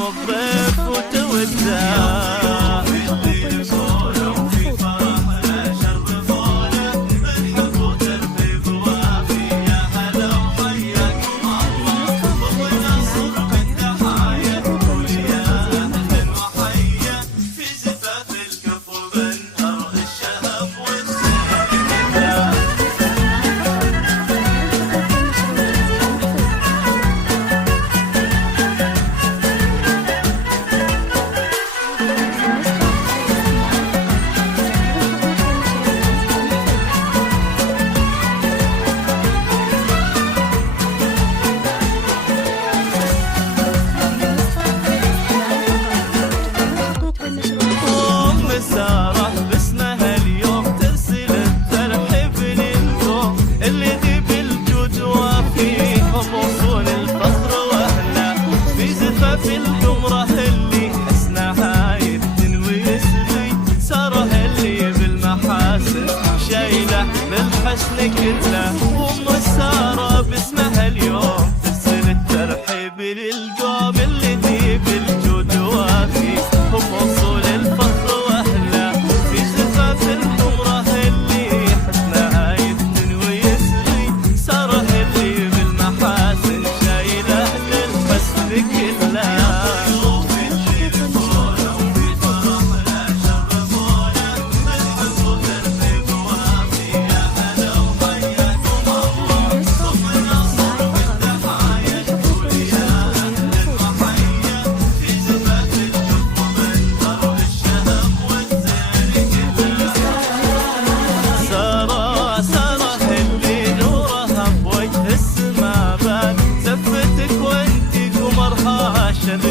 تكرم الضيف وتوده. سارة باسمها اليوم ترسل الترحيب للقوم اللي ذي بالجود وفيهم وصول الفخر واهله في زفاف القمره اللي حسنها يبتن ويسري. سارة اللي بالمحاسن شايله للحسن كله. ام سارة باسمها اليوم ترسل الترحيب للقوم اللي ذي بالجود وفيهم وصول الفخر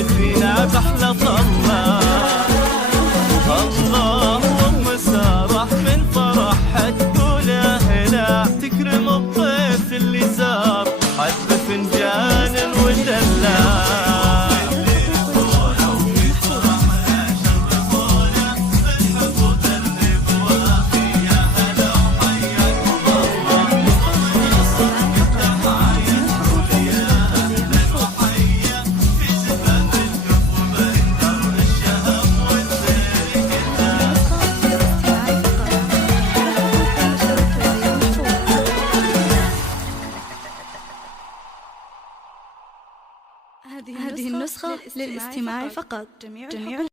فينا بحلى الله الله. وام سارة من فرحها تقول اهلا تكرم الضيف اللي زار حب فنجان ودلع. هذه النسخة للاستماع فقط. جميع